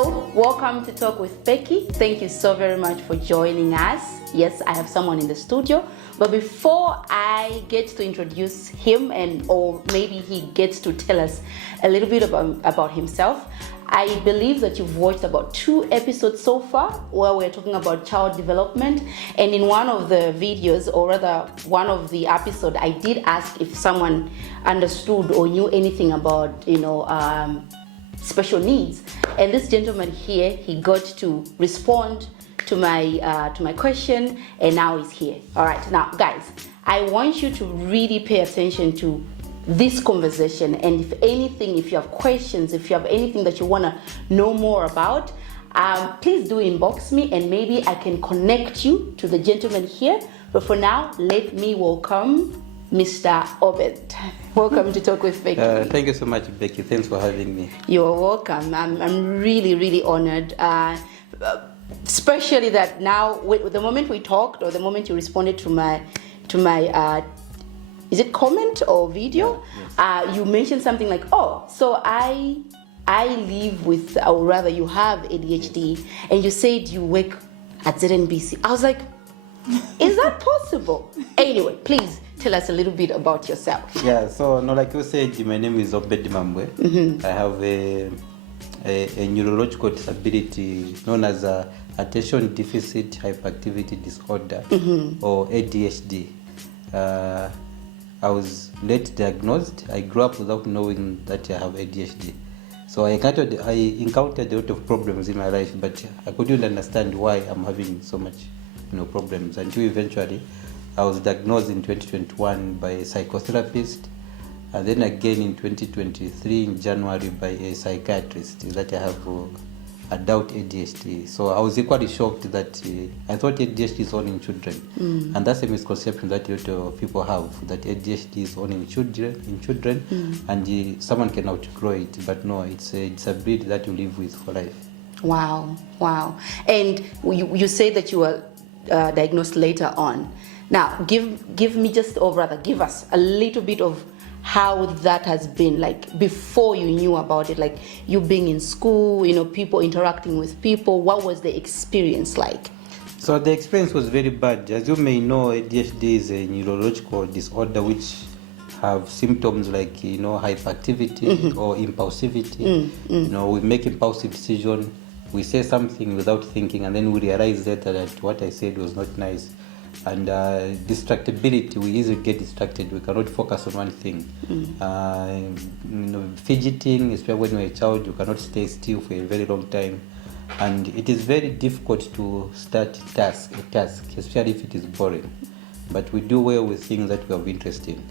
Hello, welcome to Talk with Becky. Thank you so very much for joining us. Yes, I have someone in the studio, but before I get to introduce him or maybe he gets to tell us a little bit about himself, I believe that you've watched about 2 episodes so far where we're talking about child development. And in one of the videos, or rather one of the episodes, I did ask if someone understood or knew anything about, special needs. And this gentleman here, he got to respond to my question, and now he's here. All right, now guys, I want you to really pay attention to this conversation, and if you have questions, if you have anything that you want to know more about, please do inbox me, and maybe I can connect you to the gentleman here. But for now, let me welcome Mr. Obed. Welcome to Talk with Becky. Thank you so much, Becky. Thanks for having me. You're welcome. I'm really, really honored. Especially that now, the moment we talked, or the moment you responded to my is it comment or video? Yes. You mentioned something like, so I live with, or rather you have ADHD, and you said you work at ZNBC. I was like, is that possible? Anyway, please tell us a little bit about yourself. Yeah, so like you said, my name is Obed Mambwe. Mm-hmm. I have a neurological disability known as attention deficit hyperactivity disorder, mm-hmm. or ADHD. I was late diagnosed. I grew up without knowing that I have ADHD. So I encountered a lot of problems in my life, but I couldn't understand why I'm having so much, problems, until eventually I was diagnosed in 2021 by a psychotherapist, and then again in 2023 in January by a psychiatrist that I have adult ADHD. So I was equally shocked that I thought ADHD is only in children, and that's a misconception that a lot of people have, that ADHD is only in children, and someone can outgrow it. But no, it's a disability that you live with for life. Wow. And you say that you were diagnosed later on. Now, give me give us a little bit of how that has been, like before you knew about it, like you being in school, people interacting with people. What was the experience like? So the experience was very bad. As you may know, ADHD is a neurological disorder which have symptoms like hyperactivity, mm-hmm. or impulsivity. Mm-hmm. We make impulsive decision. We say something without thinking, and then we realize later that what I said was not nice. And distractibility, we easily get distracted. We cannot focus on one thing. Fidgeting, especially when you're a child, you cannot stay still for a very long time. And it is very difficult to start a task, especially if it is boring. But we do well with things that we have interest in.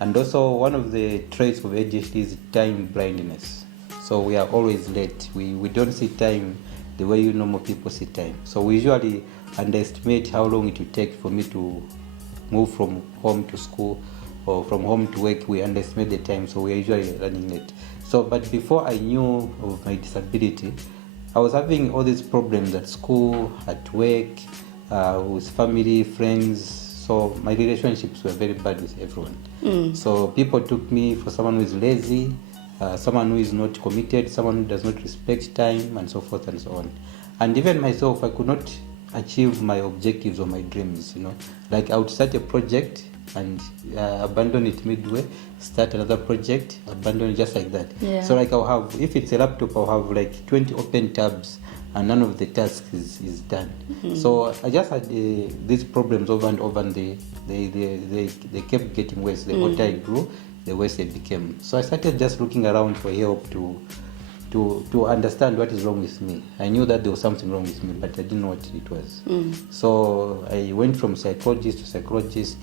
And also, one of the traits of ADHD is time blindness. So we are always late. We don't see time the way normal people see time. So we usually underestimate how long it will take for me to move from home to school or from home to work. We underestimate the time, so we're usually running late. But before I knew of my disability, I was having all these problems at school, at work, with family, friends. So my relationships were very bad with everyone. So people took me for someone who is lazy, someone who is not committed, someone who does not respect time, and so forth and so on. And even myself, I could not achieve my objectives or my dreams. Like I would start a project and abandon it midway, start another project, abandon it, just like that. Yeah. So like I'll have, if it's a laptop, I'll have like 20 open tabs and none of the tasks is done. Mm-hmm. So I just had these problems over and over, and they kept getting worse. The older I grew, the worse they became. So I started just looking around for help to understand what is wrong with me. I knew that there was something wrong with me, but I didn't know what it was. So I went from psychologist to psychologist,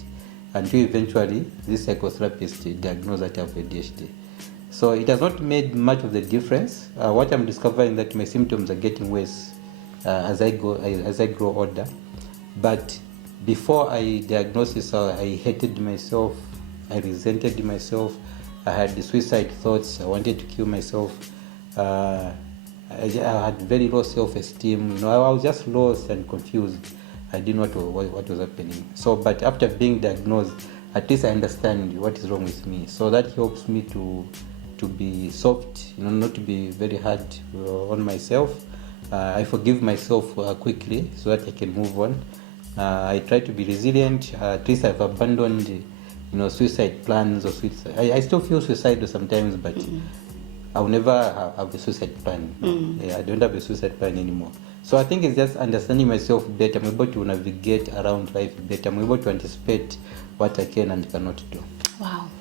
until eventually this psychotherapist diagnosed that I have ADHD. So it has not made much of the difference. What I'm discovering that my symptoms are getting worse as I grow older. But before I diagnosed this, I hated myself. I resented myself. I had the suicide thoughts. I wanted to kill myself. I had very low self-esteem. I was just lost and confused. I didn't know what was happening. But after being diagnosed, at least I understand what is wrong with me. So that helps me to to be soft, not to be very hard on myself. I forgive myself quickly so that I can move on. I try to be resilient. At least I've abandoned, suicide plans or suicide. I still feel suicidal sometimes, but I'll never have a suicide plan. Yeah, I don't have a suicide plan anymore. So I think it's just understanding myself better. I'm able to navigate around life better. I'm able to anticipate what I can and cannot do.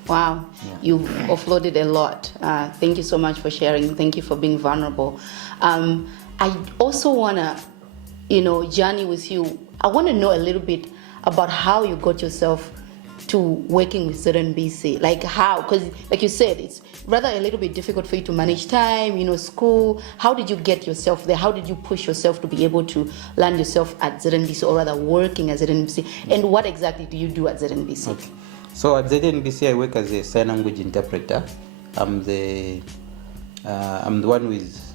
Wow. Yeah. You've offloaded a lot. Thank you so much for sharing. Thank you for being vulnerable. I also want to, journey with you. I want to know a little bit about how you got yourself to working with ZNBC. Like how, because like you said, it's rather a little bit difficult for you to manage time, school. How did you get yourself there? How did you push yourself to be able to land yourself at ZNBC, or rather working at ZNBC? And what exactly do you do at ZNBC? Okay. So at ZNBC, I work as a sign language interpreter. I'm the one who is,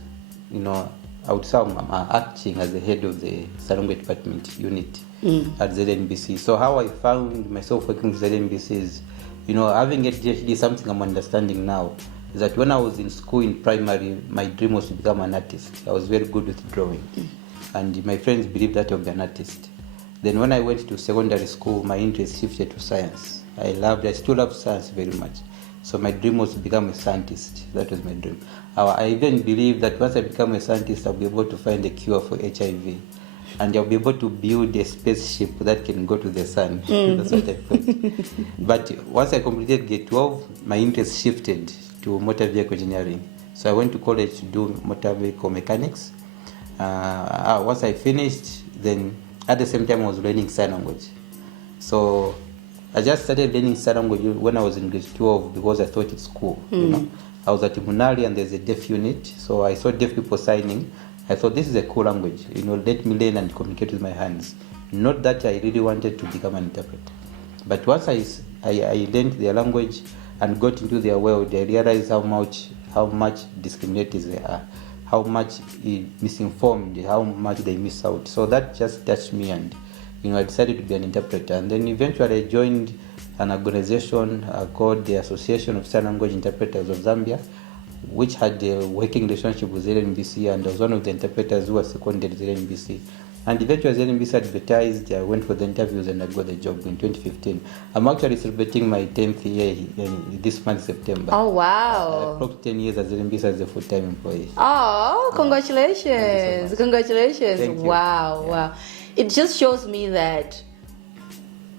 I would say I'm acting as the head of the sign language department unit at ZNBC. So how I found myself working with ZNBC is, having ADHD is something I'm understanding now. Is that when I was in school in primary, my dream was to become an artist. I was very good with drawing. And my friends believed that I would be an artist. Then when I went to secondary school, my interest shifted to science. I still love science very much. So my dream was to become a scientist. That was my dream. I even believe that once I become a scientist, I'll be able to find a cure for HIV. And I'll be able to build a spaceship that can go to the sun. That's what I thought. But once I completed grade 12, my interest shifted to motor vehicle engineering. So I went to college to do motor vehicle mechanics. Once I finished, then at the same time I was learning sign language. So I just started learning sign language when I was in grade 12 because I thought it's cool. I was at Munali and there's a deaf unit, so I saw deaf people signing. I thought this is a cool language, let me learn and communicate with my hands. Not that I really wanted to become an interpreter. But once I learned their language and got into their world, I realized how much discriminated they are, how much misinformed, how much they miss out. So that just touched me, and I decided to be an interpreter. And then eventually I joined an organization called the Association of Sign Language Interpreters of Zambia, which had a working relationship with ZNBC, and I was one of the interpreters who was seconded to ZNBC. And eventually ZNBC advertised, I went for the interviews and I got the job in 2015. I'm actually celebrating my 10th year this month, September. Oh, wow. I clocked 10 years at ZNBC as a full-time employee. Oh, congratulations. So congratulations. Thank you. Wow. It just shows me that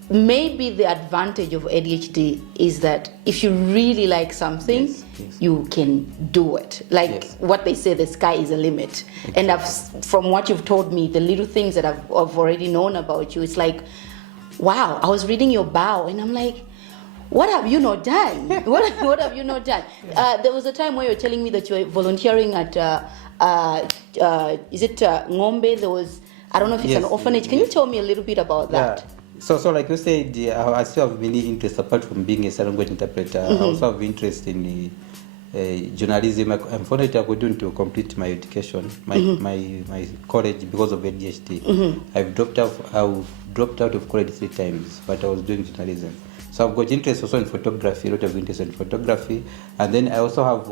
maybe the advantage of ADHD is that if you really like something, yes. you can do it. Like what they say, the sky is a limit. Exactly. And from what you've told me, the little things that I've already known about you, it's like, wow, I was reading your bio and I'm like, what have you not done? What have you not done? There was a time where you were telling me that you were volunteering at, is it Ngombe? There was, I don't know if it's an orphanage. Can you tell me a little bit about that? So like you said, I still have many interests apart from being a sign language interpreter. I also have interest in journalism. Unfortunately, I couldn't to complete my education, my college because of ADHD. I've dropped out of college 3 times, but I was doing journalism. So I've got interest also in photography, a lot of interest in photography. And then I also have,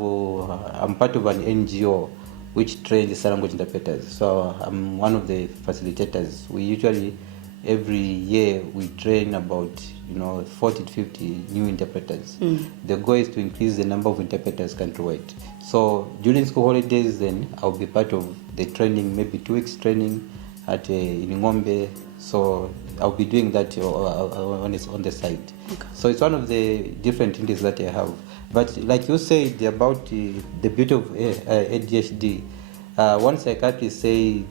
I'm part of an NGO which trains sign language interpreters. So I'm one of the facilitators. We usually, every year, we train about 40 to 50 new interpreters. The goal is to increase the number of interpreters countrywide. So during school holidays, then I'll be part of the training, maybe 2 weeks training at in Ngombe. So I'll be doing that on the side. Okay. So it's one of the different interests that I have. But like you said about the beauty of ADHD, one psychiatrist said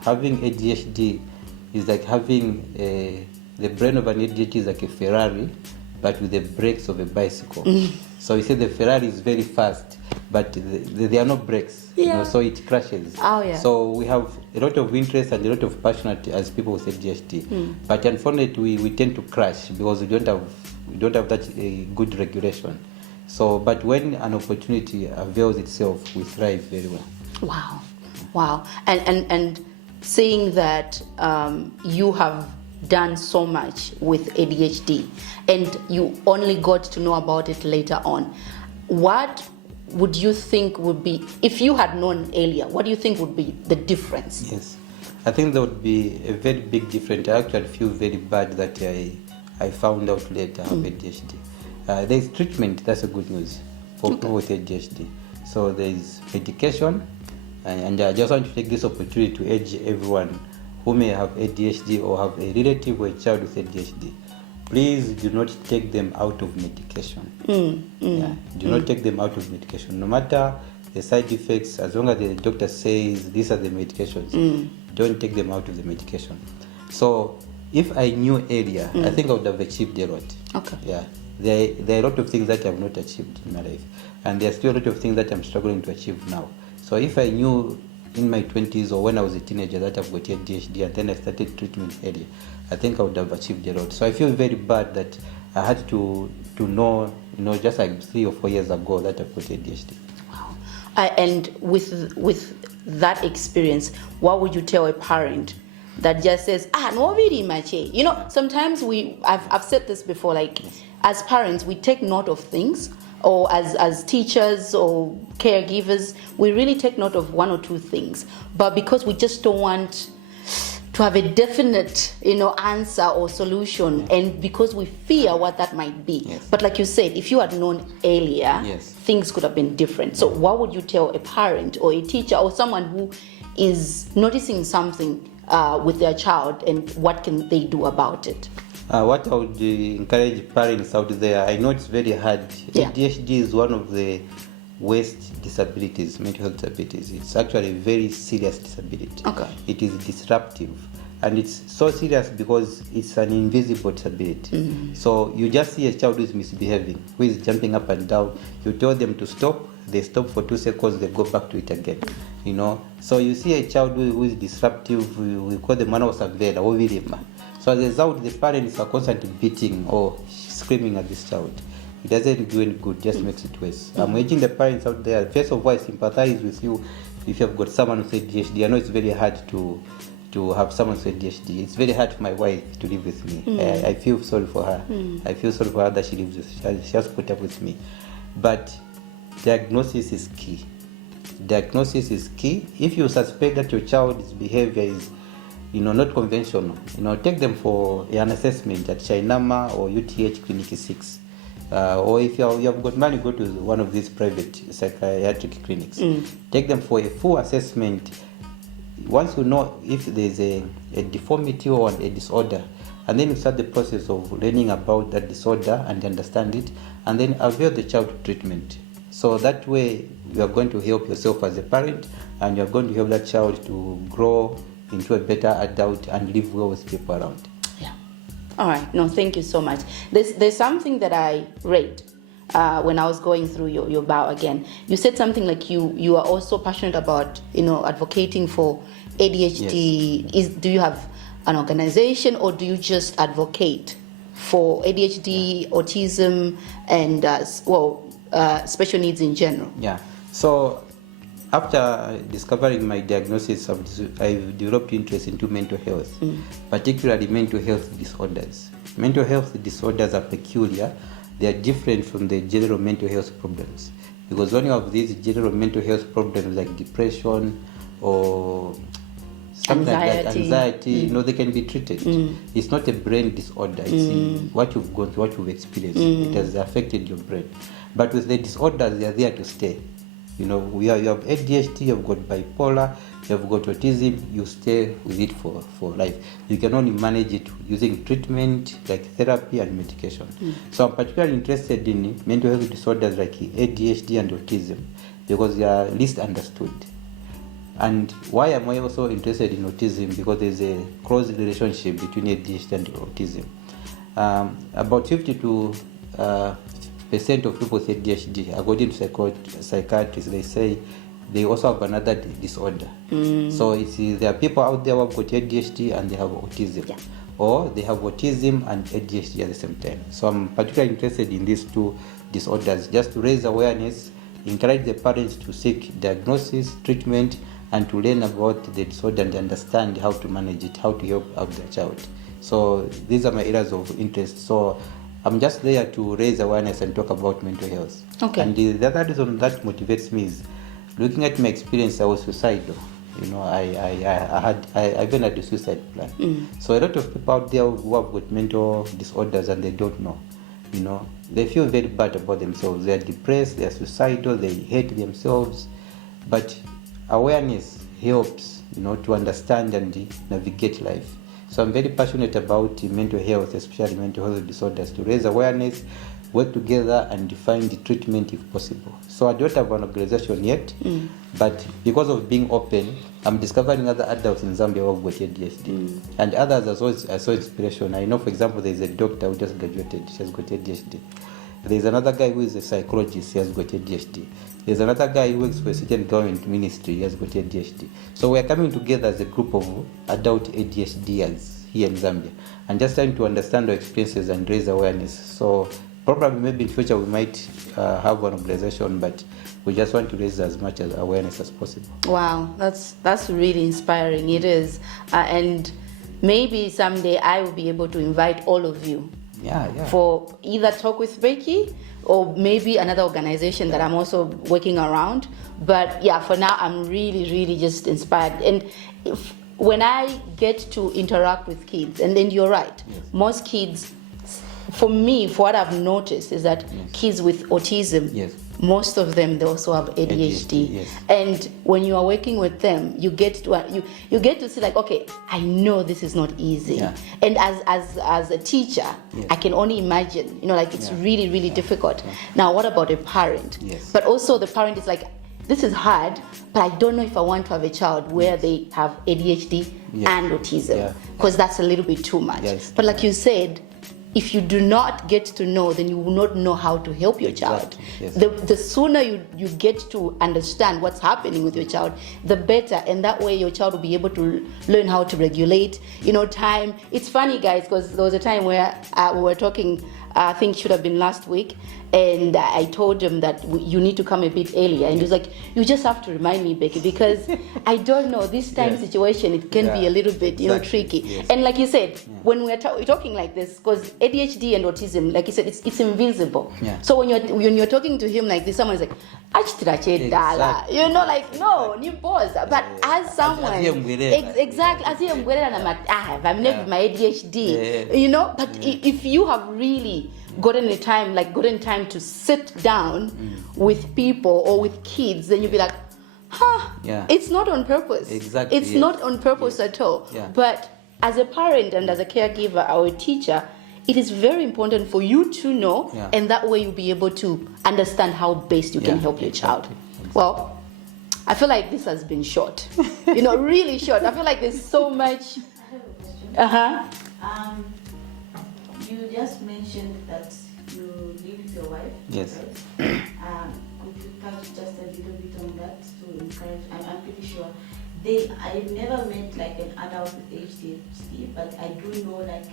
having ADHD is like having the brain of an ADHD is like a Ferrari, but with the brakes of a bicycle. So he said the Ferrari is very fast, but there are no brakes, so it crashes. So we have a lot of interest and a lot of passion as people with ADHD, but unfortunately we tend to crash because we don't have that good regulation. So, but when an opportunity avails itself, we thrive very well. Wow. And saying that you have done so much with ADHD and you only got to know about it later on, what would you think would be, if you had known earlier, what do you think would be the difference? Yes, I think there would be a very big difference. I actually feel very bad that I found out later I have ADHD. There's treatment, that's a good news for people with ADHD. So there's medication, and I just want to take this opportunity to urge everyone who may have ADHD or have a relative or a child with ADHD. Please do not take them out of medication. Do not take them out of medication. No matter the side effects, as long as the doctor says these are the medications, don't take them out of the medication. So if I knew earlier, I think I would have achieved a lot. Okay. Yeah. There are a lot of things that I have not achieved in my life. And there are still a lot of things that I'm struggling to achieve now. So if I knew in my 20s or when I was a teenager that I've got ADHD and then I started treatment early, I think I would have achieved a lot. So I feel very bad that I had to know, just like 3 or 4 years ago that I've got ADHD. Wow. And with that experience, what would you tell a parent that just says, no, very much. Sometimes I've said this before, like as parents, we take note of things, or as teachers or caregivers, we really take note of 1 or 2 things. But because we just don't want to have a definite, answer or solution, and because we fear what that might be. Yes. But like you said, if you had known earlier, things could have been different. So what would you tell a parent or a teacher or someone who is noticing something with their child, and what can they do about it? What I would encourage parents out there, I know it's very hard. ADHD is one of the worst disabilities, mental health disabilities. It's actually a very serious disability. Okay. It is disruptive. And it's so serious because it's an invisible disability. So you just see a child who is misbehaving, who is jumping up and down. You tell them to stop, they stop for 2 seconds, they go back to it again. So you see a child who is disruptive, we call them Mwana Osavera or Wilima. So as a result, the parents are constantly beating or screaming at this child. It doesn't do any good, just makes it worse. I'm urging the parents out there, first of all, I sympathize with you if you've got someone with ADHD. I know it's very hard to have someone with ADHD. It's very hard for my wife to live with me. I feel sorry for her. I feel sorry for her that she lives with, she has put up with me. But diagnosis is key. Diagnosis is key. If you suspect that your child's behavior is not conventional, take them for an assessment at Chainama or UTH Clinic 6. Or if you have got money, go to one of these private psychiatric clinics. Take them for a full assessment. Once you know if there's a deformity or a disorder, and then you start the process of learning about that disorder and understand it, and then avail the child to treatment. So that way you are going to help yourself as a parent, and you are going to help that child to grow into a better adult and live well with people around. Yeah. All right. No, thank you so much. There's something that I read when I was going through your bio again. You said something like you are also passionate about advocating for ADHD. Yes. Do you have an organization, or do you just advocate for ADHD, autism, and special needs in general? Yeah. So after discovering my diagnosis, I've developed interest into mental health, particularly mental health disorders. Mental health disorders are peculiar. They are different from the general mental health problems, because when you have these general mental health problems like depression or something like that, anxiety, they can be treated. It's not a brain disorder. It's what you've gone through, what you've experienced. It has affected your brain. But with the disorders, they are there to stay. You have ADHD, you've got bipolar, you've got autism, you stay with it for life. You can only manage it using treatment like therapy and medication. So I'm particularly interested in mental health disorders like ADHD and autism because they are least understood. And why am I also interested in autism? Because there's a close relationship between ADHD and autism. About 50 to percent of people with ADHD, according to psychiatrists, they say they also have another disorder. So there are people out there who have got ADHD and they have autism, or they have autism and ADHD at the same time. So I'm particularly interested in these 2 disorders, just to raise awareness, encourage the parents to seek diagnosis, treatment, and to learn about the disorder and understand how to manage it, how to help out their child. So these are my areas of interest. So I'm just there to raise awareness and talk about mental health. Okay. And the other reason that motivates me is looking at my experience. I was suicidal. I even had a suicide plan. So a lot of people out there who have got mental disorders and they don't know. They feel very bad about themselves. They are depressed, they are suicidal, they hate themselves. But awareness helps, to understand and navigate life. So I'm very passionate about mental health, especially mental health disorders, to raise awareness, work together and find the treatment if possible. So I don't have an organization yet, but because of being open, I'm discovering other adults in Zambia who have got ADHD. And others I saw inspiration. I know, for example, there's a doctor who just graduated, she has got ADHD. There's another guy who is a psychologist, he has got ADHD. There's another guy who works for a certain government ministry, he has got ADHD. So we're coming together as a group of adult ADHDers here in Zambia and just trying to understand our experiences and raise awareness. So probably maybe in future we might have an organization, but we just want to raise as much as awareness as possible. Wow, that's really inspiring. It is. And maybe someday I will be able to invite all of you for either Talk with Becky or maybe another organization that I'm also working around. But yeah, for now, I'm really, really just inspired. And when I get to interact with kids, and then you're right, most kids, for me, for what I've noticed is that kids with autism, most of them, they also have ADHD. And when you are working with them, you get to see like, okay, I know this is not easy. And as a teacher, I can only imagine, it's really, really difficult. Now, what about a parent? But also the parent is like, this is hard, but I don't know if I want to have a child where they have ADHD and autism, because that's a little bit too much. But like you said, if you do not get to know, then you will not know how to help your child. The sooner you get to understand what's happening with your child, the better. And that way your child will be able to learn how to regulate, time. It's funny, guys, because there was a time where we were talking, I think it should have been last week, and I told him that you need to come a bit earlier. And he was like, you just have to remind me, Becky, because I don't know, this time situation, it can be a little bit, tricky. And like you said, when we're talking like this, because ADHD and autism, like you said, it's invisible. So when you're talking to him like this, someone's like, no, new boss. But as someone, exactly, as I'm like, I've never my ADHD, but if you have really gotten time to sit down with people or with kids, then you'll be like, it's not on purpose. Exactly. It's not on purpose at all. But as a parent and as a caregiver or a teacher, it is very important for you to know, and that way you'll be able to understand how best you can help your child. Well, I feel like this has been short, really short. I feel like there's so much. I have a question. You just mentioned that you live with your wife. Yes. Right? Could you touch just a little bit on that to encourage? I'm pretty sure I've never met like an adult with ADHD, but I do know like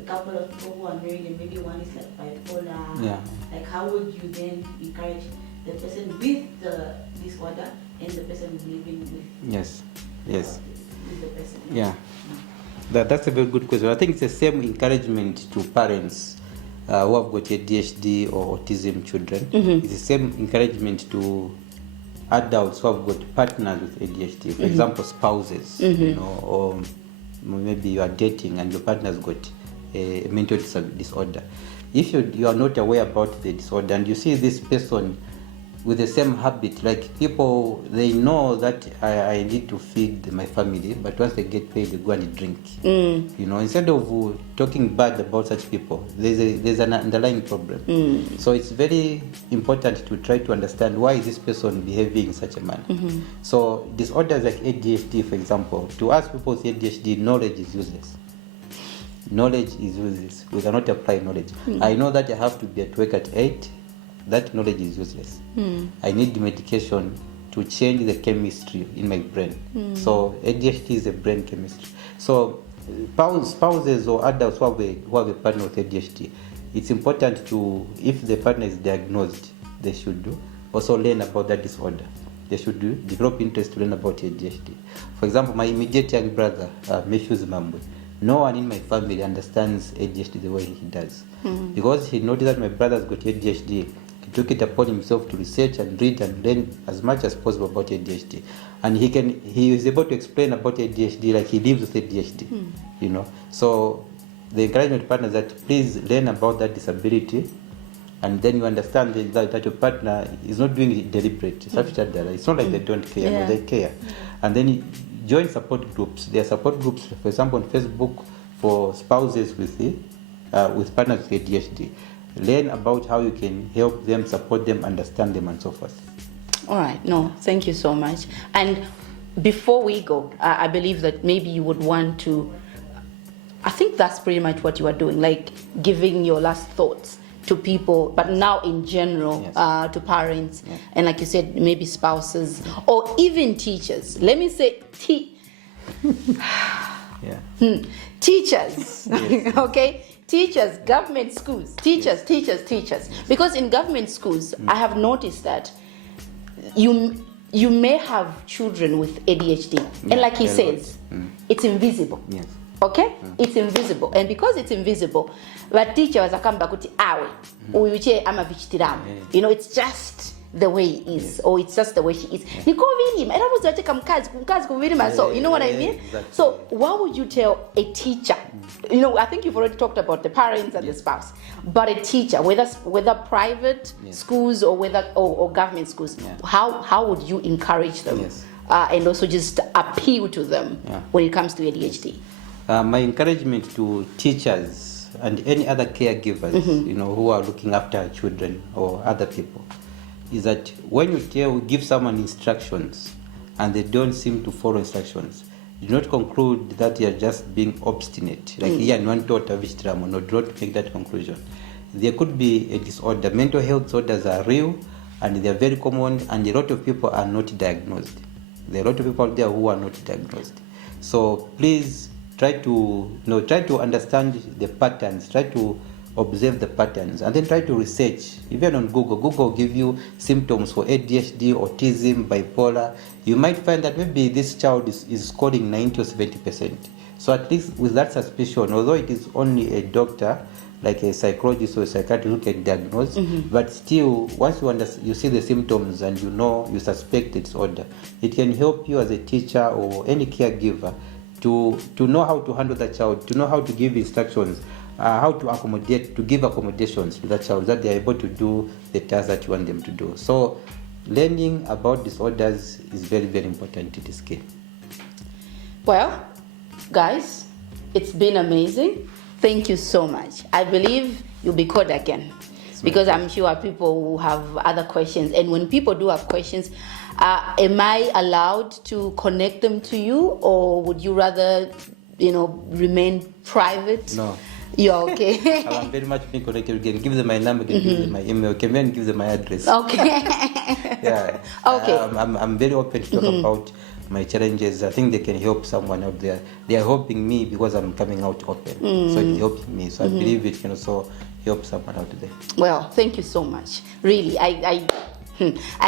a couple of people who are married and maybe one is like bipolar. Like how would you then encourage the person with the disorder and the person living with with the person? That's a very good question. I think it's the same encouragement to parents who have got ADHD or autism children. It's the same encouragement to adults who have got partners with ADHD. For example, spouses, or maybe you are dating and your partner's got a mental disorder. If you are not aware about the disorder and you see this person with the same habit, like people, they know that I need to feed my family, but once they get paid, they go and drink. Instead of talking bad about such people, there's an underlying problem. So it's very important to try to understand why is this person behaving in such a manner. So disorders like ADHD, for example, to us people with ADHD, knowledge is useless. Knowledge is useless. We cannot apply knowledge. I know that I have to be at work at 8. That knowledge is useless. I need medication to change the chemistry in my brain. So ADHD is a brain chemistry. So spouses or adults who have a partner with ADHD, it's important to, if the partner is diagnosed, they should also learn about that disorder. They should develop interest to learn about ADHD. For example, my immediate young brother, Obed Mambwe, no one in my family understands ADHD the way he does. Because he noticed that my brother's got ADHD, he took it upon himself to research and read and learn as much as possible about ADHD. And he is able to explain about ADHD like he lives with ADHD, you know. So the encouragement partner is that please learn about that disability, and then you understand that your partner is not doing it deliberately. It's not like they don't care, no, they care. And then you join support groups. There are support groups, for example, on Facebook for spouses with partners with ADHD. Learn about how you can help them, support them, understand them, and so forth. All right. No, thank you so much. And before we go, I believe that maybe you would want to, I think that's pretty much what you are doing, like giving your last thoughts to people, but now in general, yes. to parents, yes. and like you said, maybe spouses, or even teachers. Let me say teachers, yes. okay? Teachers, government schools, teachers. Because in government schools, I have noticed that you may have children with ADHD, and like he says, it's invisible. Yes. Okay? It's invisible. And because it's invisible, but teacher was akamba kuti awe uyuche ama vichitiramu. You know, it's just the way he is, or it's just the way she is. Niko virima, era muzateka mkazi kuvirima, so you know what I mean? Exactly. So what would you tell a teacher? You know, I think you've already talked about the parents and the spouse, but a teacher, whether private schools or whether or government schools, how would you encourage them? Yes. And also just appeal to them when it comes to ADHD? My encouragement to teachers and any other caregivers, you know, who are looking after children or other people, is that when you give someone instructions and they don't seem to follow instructions, do not conclude that you are just being obstinate. Like here in one daughter, no, do not make that conclusion. There could be a disorder. Mental health disorders are real and they are very common, and a lot of people are not diagnosed. There are a lot of people out there who are not diagnosed. So please try to understand the patterns, try to observe the patterns, and then try to research. Even on Google will give you symptoms for ADHD, autism, bipolar. You might find that maybe this child is scoring 90 or 70%. So at least with that suspicion, although it is only a doctor, like a psychologist or a psychiatrist who can diagnose, but still, once you see the symptoms and you suspect the disorder, it can help you as a teacher or any caregiver to know how to handle that child, to know how to give instructions, how to give accommodations to that child, that they are able to do the tasks that you want them to do. So learning about disorders is very, very important. It is key. Well, guys, it's been amazing. Thank you so much. I believe you'll be called again, because I'm sure people will have other questions. And when people do have questions, am I allowed to connect them to you, or would you rather, remain private? No. You're okay. I'm very much being connected. You can give them my number, you can give them my email, you can even give them my address. Okay. Yeah. Okay. I'm very open to talk about my challenges. I think they can help someone out there. They are helping me because I'm coming out open. So it's helping me. So I believe it can also help someone out there. Well, thank you so much. Really, I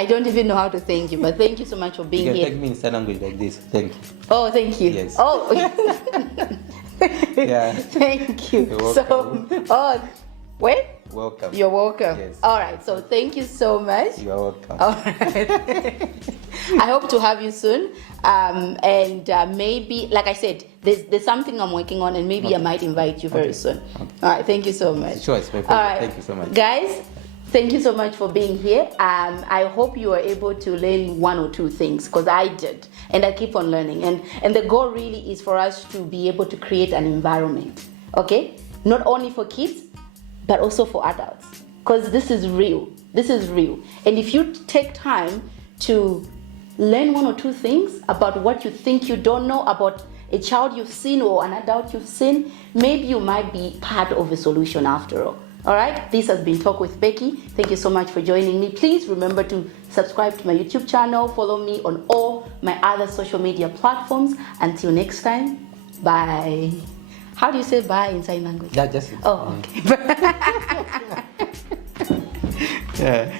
don't even know how to thank you, but thank you so much for being here. You can thank me in sign language like this. Thank you. Oh, thank you. Yes. Oh. Yeah. Thank you. You're welcome. Wait. Welcome. You're welcome. Yes. All right. So thank you so much. You are welcome. All right. I hope to have you soon. And maybe, like I said, there's something I'm working on, and maybe I might invite you very soon. Okay. All right. Thank you so much. Sure, it's my pleasure. All right. Thank you so much. Guys, thank you so much for being here. I hope you are able to learn one or two things, because I did, and I keep on learning. And the goal really is for us to be able to create an environment, okay? Not only for kids, but also for adults, because this is real. This is real. And if you take time to learn one or two things about what you think you don't know about a child you've seen or an adult you've seen, maybe you might be part of a solution after all. All right, this has been Talk with Becky. Thank you so much for joining me. Please remember to subscribe to my YouTube channel. Follow me on all my other social media platforms. Until next time, bye. How do you say bye in sign language? Yeah, just. Oh, okay. Yeah.